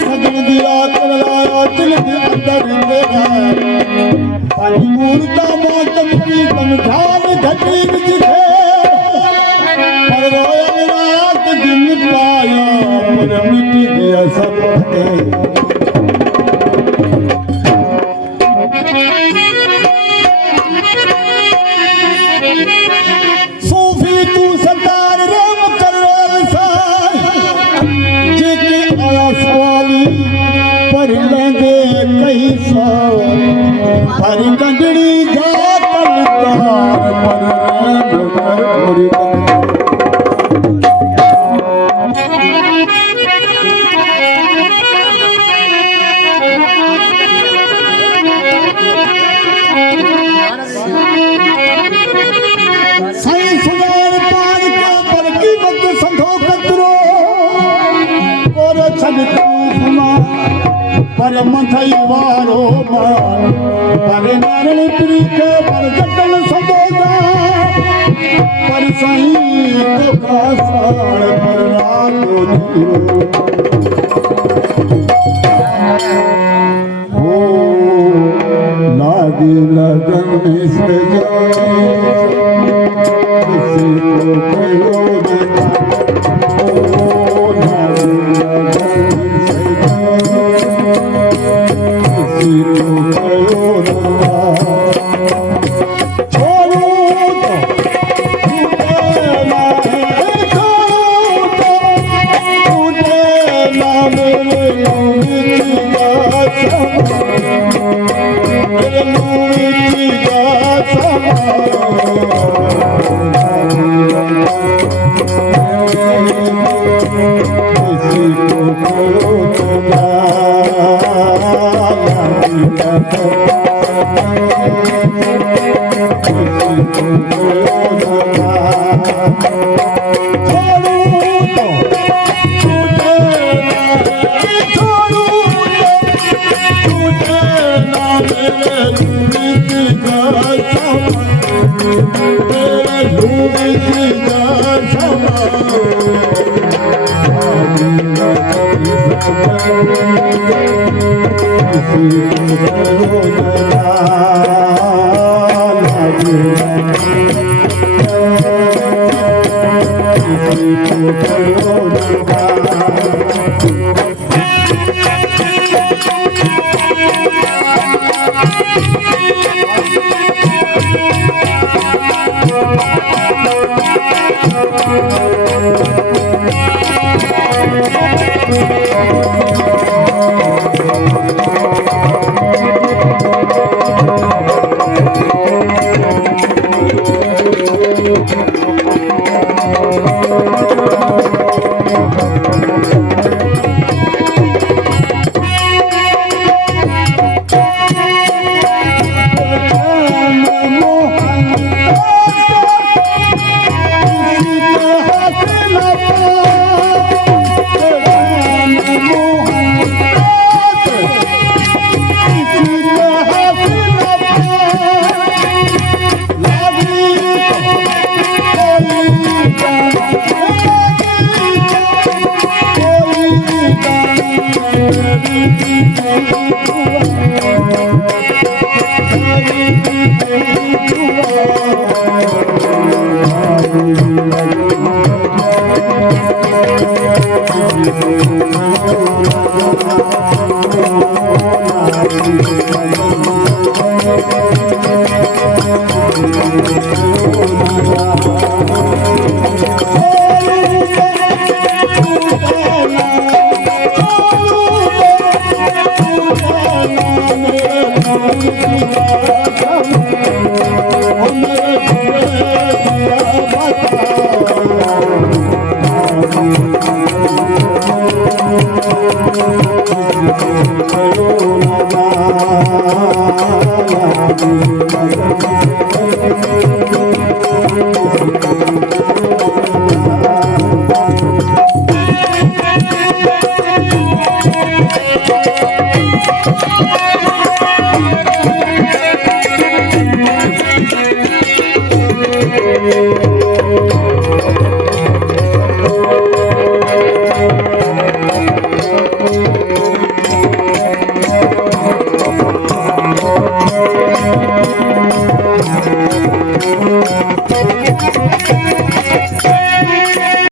सजन दिया कर लाया दिल के अंदर तेरा पानी मूर्ता मौतम की समझान घटी बिछे पर रोयल रात दिन पाया पर मिट गया सब सूफी तू सरदार राम करवाल जेके आया सवाली पर लेंगे कई सौ पर कंडड़ी जा तलतार पर मोरी पर मथई वारो मार पर नारण प्री के पर जटल सदोगा पर सही को खासार पर रातो हो लागी लगन में से जाए किसी को कहो Oh,